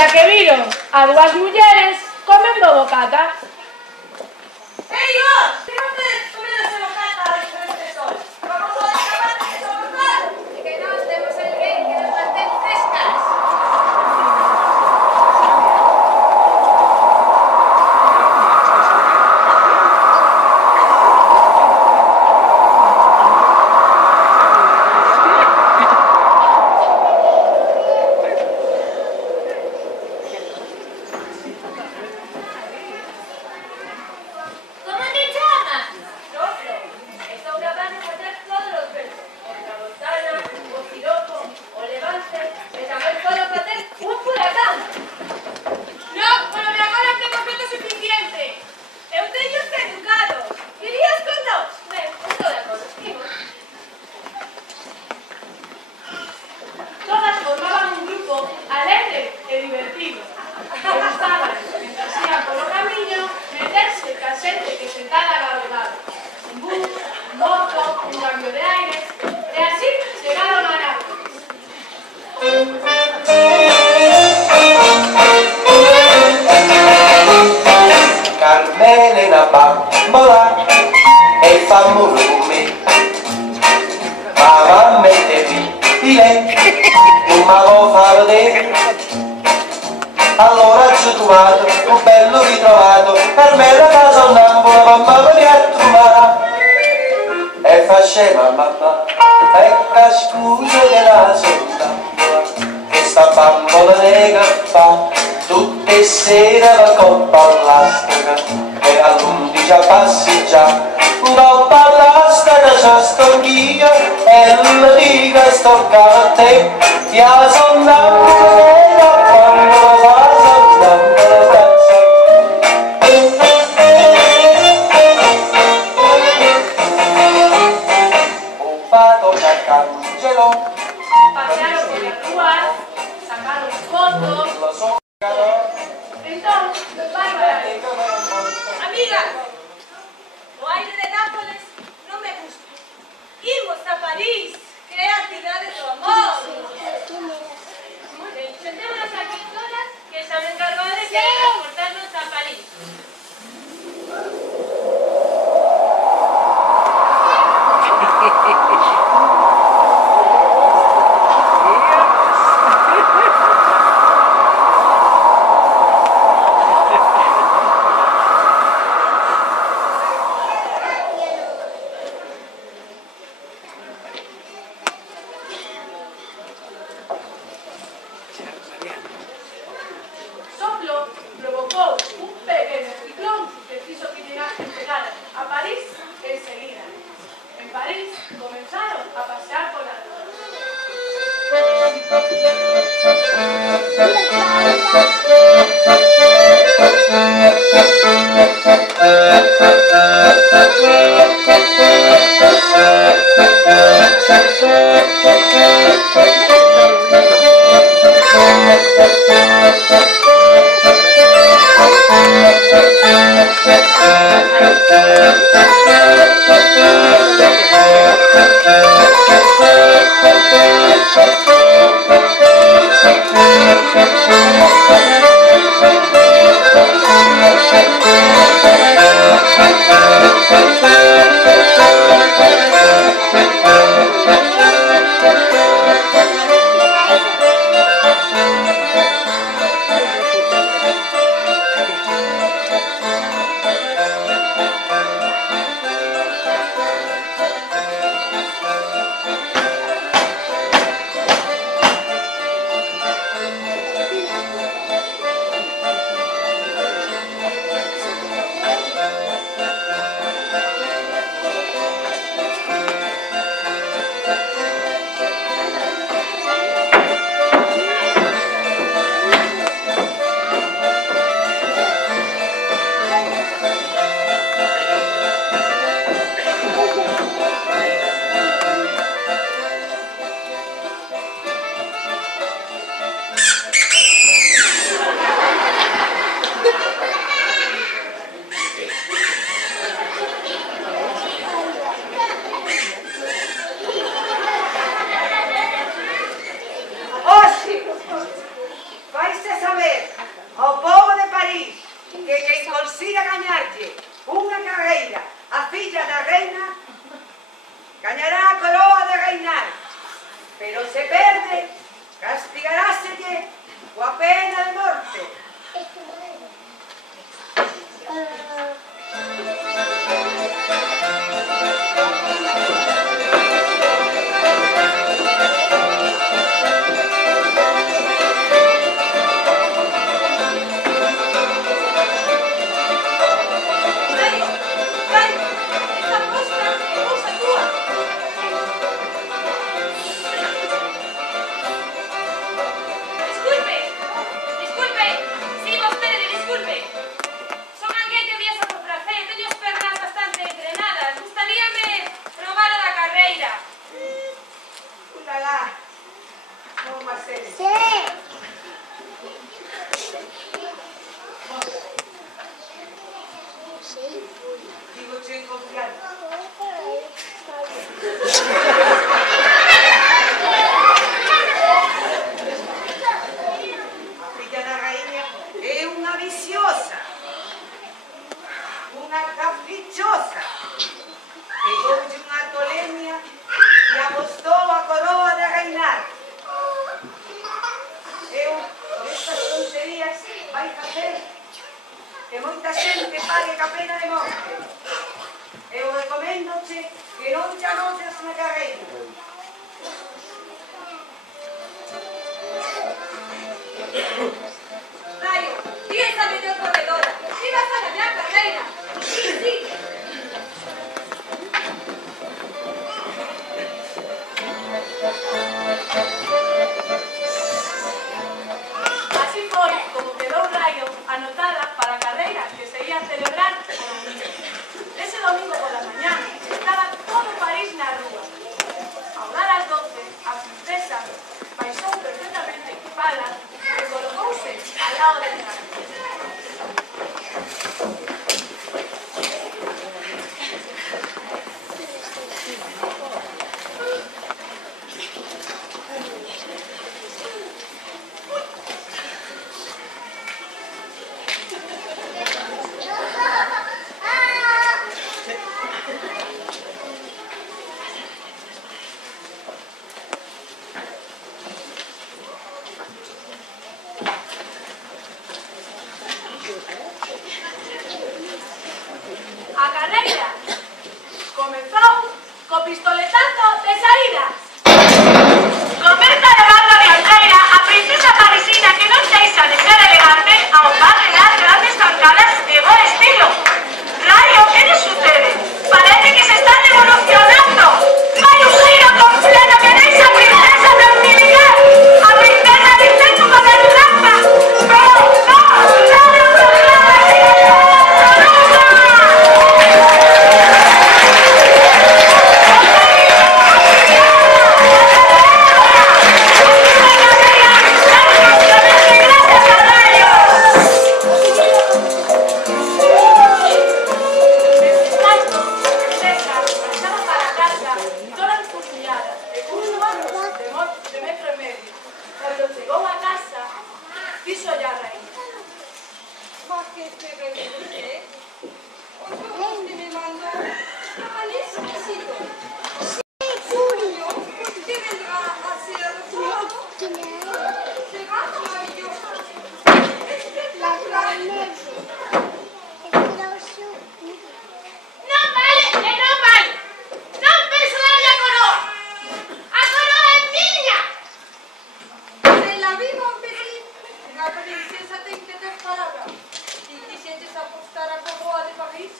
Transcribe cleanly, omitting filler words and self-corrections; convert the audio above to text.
ata que viron a dúas mulleres comendo bocata. Ei, vos! Que non tedes comendo bocata a diferente sol? Vamos a escapar de que somos malos! E que non temos alguén que nos mantén frescas. Como te chamas? Soplo. Estou capaz de facer todos os versos. O tramontana, o siroco, o levante, e tamén podo facer un furacán. Non, polo de agora temos feito suficiente. Eu teño que educado. Querías con nós? Ben, estou de acordo. Imos. Todas formaban un grupo alegre e divertido. E gustaban, mentres ían polo camiño, meterse ca xente que sentara ao lado. Un bus, un moto, un cambio de aire, e así chegaron a Nápoles. Carmelina bambola e fa muro con me. Mamma mette lei, non me lo fa vedere. Allora ci ho trovato, un bello ritrovato, Carmela casa a Napoli, mamma mi ha trovato. E faceva mamma, ecco scusa della sonnambola, che sta bambola nega fa, tutte sere la coppa all'astica, e all'11 passeggia, coppa all'astica c'è stanchia, e la dica sto a te, via sonnambola nega bambola fa sonnambola cazzo. Vado a Cangelo, Pasearon por las rúas, sacaron fotos. lo so caro, Entón, Bárbara, Amiga, o aire de Nápoles non me gusta. Imos a París, que é a cidade do amor. Moi ben, sentémonos aquí todas que xa me encargou de que transportarnos a París. Soplo provocou un pequeno ciclón que fixo que chegaran a París enseguida. En París comenzaron a pasear por las ruas. coa pena de morte. Digoche en confianza. A filla da raíña é unha viciosa, unha caprichosa, pegoulle unha tolemia e apostou a coroa de reinar. Eu, por estas tonterías, vai facer que moita xente pague ca pena de morte. Eu recoméndoche que non te anotes na carreira. Rayo, ti esa medio corredora. Ti vas a ganar carreira. Sí, sí. Así foi como quedou Raio anotada para a carreira que se ia celebrar o domingo. Ese domingo pola mañá estaba todo París na rúa. Ao dar as 12, a princesa baixou perfectamente equipada e colocouse ao lado del Raio. A carreira comezou co pistoletazo de saída. Comeza levando a dianteira a princesa parisina que non deixa de ser elegante ao barregar grandes zancadas de bo estilo. Rayo, que lle sucede? Parece que se está revolucionando. Vai un giro completo que deixa a princesa tranquilizar. A princesa dice como de trampa. Pero no, princesa ten que ter palabra. Si quixeches apostar a coroa de París,